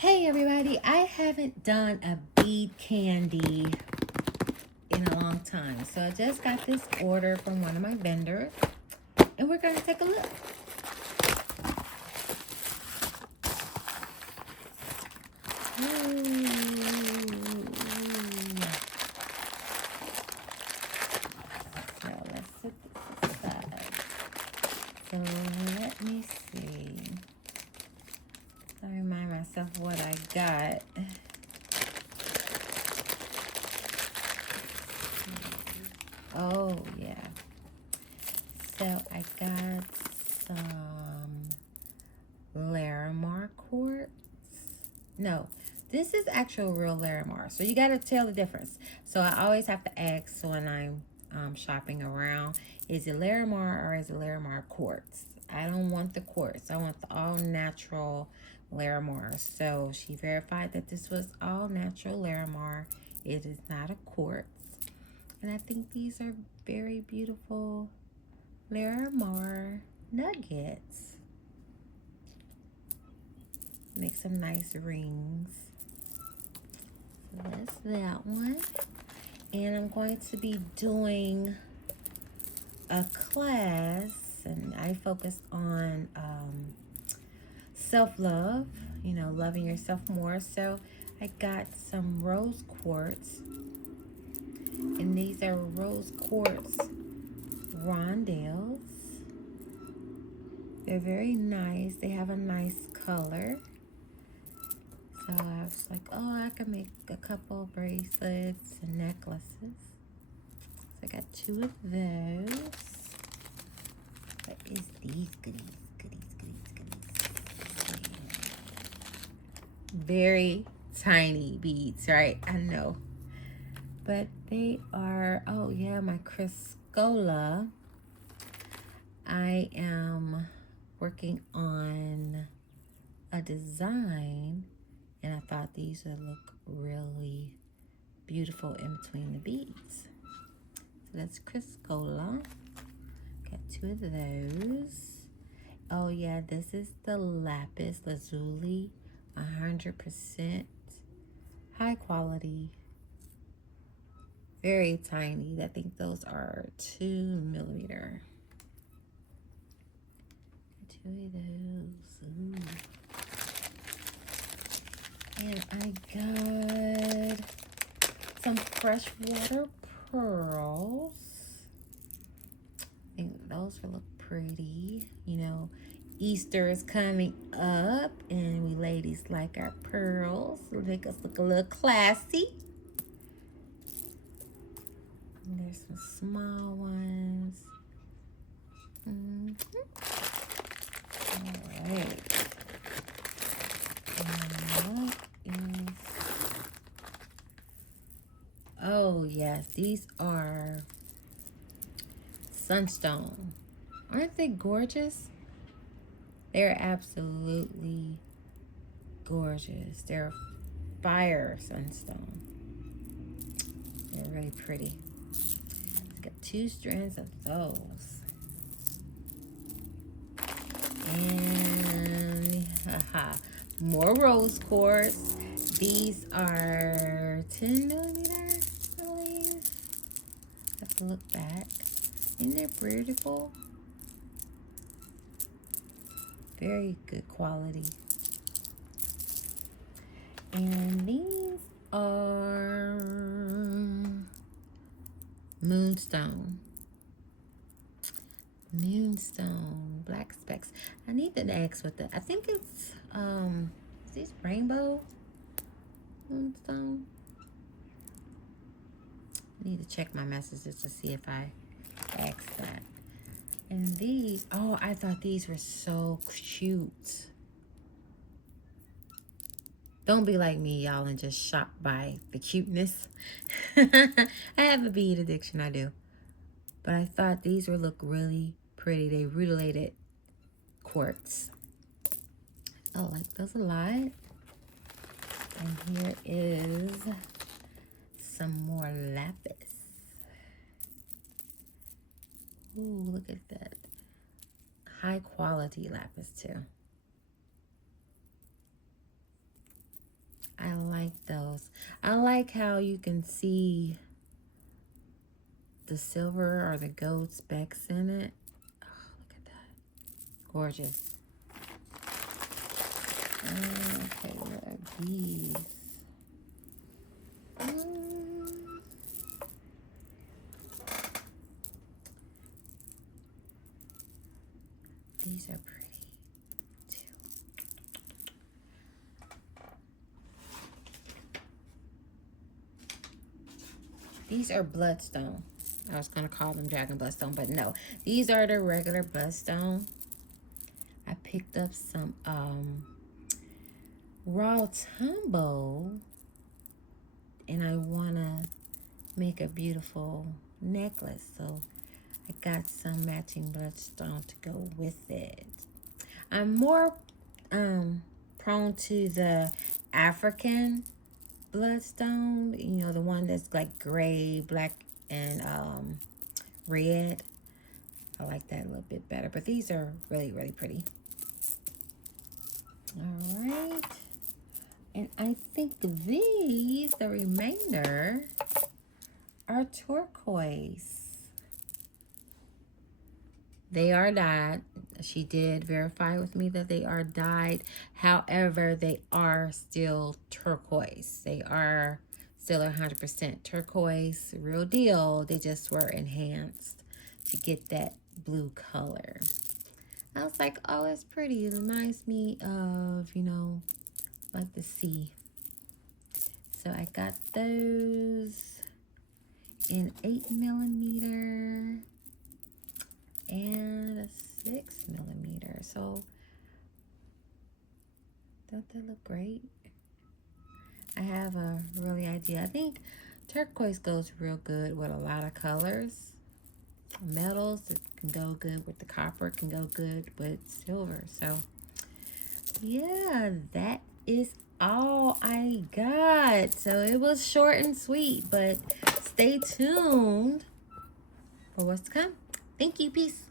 Hey everybody, I haven't done a bead candy in a long time. So I just got this order from one of my vendors and we're going to take a look. Ooh. So let's set this aside. So let me see. I remind myself what I got. Oh, yeah. So I got some Larimar quartz. No, this is actual real Larimar. So you got to tell the difference. So I always have to ask when I'm shopping around, is it Larimar or is it Larimar quartz? I don't want the quartz. I want the all natural Larimar. So she verified that this was all natural Larimar. It is not a quartz. And I think these are very beautiful Larimar nuggets. Make some nice rings. So that's that one. And I'm going to be doing a class, and I focus on self-love, you know, loving yourself more. So I got some rose quartz, and these are rose quartz rondelles. They're very nice. They have a nice color. So I was like, oh, I can make a couple bracelets and necklaces. So I got 2 of those. What is these goodies? Very tiny beads, right? I know. But they are, oh yeah, my Criscola. I am working on a design, and I thought these would look really beautiful in between the beads. So that's Criscola. Got 2 of those. Oh yeah, this is the lapis lazuli, 100% high quality, very tiny. I think those are 2 millimeter. 2 of those. Ooh. And I got some freshwater pearls. I think those will look pretty. You know, Easter is coming up, and we ladies like our pearls. It'll make us look a little classy. And there's some small ones. All right. Oh yes, these are sunstone. Aren't they gorgeous? They're absolutely gorgeous. They're fire sunstone. They're really pretty. It's got 2 strands of those. And more rose quartz. These are 10 millimeter, I believe. Have to look back. Isn't they beautiful? Very good quality. And these are moonstone. Moonstone, black specks. I need to ask what I think it's, is these rainbow moonstone? I need to check my messages to see if I asked that. And these, oh, I thought these were so cute. Don't be like me, y'all, and just shop by the cuteness. I have a bead addiction, I do. But I thought these would look really pretty. They rutilated quartz. I like those a lot. And here is some more lapis. Ooh, look at that. High quality lapis too. I like how you can see the silver or the gold specks in it. Oh, look at that. Gorgeous. Okay, what are these? These are pretty too. These are bloodstone. I was gonna call them dragon bloodstone, but no. These are the regular bloodstone. I picked up some raw tumbo, and I wanna make a beautiful necklace, so I got some matching bloodstone to go with it. I'm more prone to the African bloodstone, you know, the one that's like gray, black, and red. I like that a little bit better, but these are really, really pretty. All right. And I think these, the remainder, are turquoise. They are dyed. She did verify with me that they are dyed. However, they are still turquoise. They are still 100% turquoise, real deal. They just were enhanced to get that blue color. I was like, oh, it's pretty. It reminds me of, you know, like the sea. So I got those in 8mm and a 6mm. So don't they look great? I have a really idea. I think turquoise goes real good with a lot of colors. Metals, it can go good with the copper, it can go good with silver. So yeah, that is all I got. So it was short and sweet, but stay tuned for what's to come. Thank you. Peace.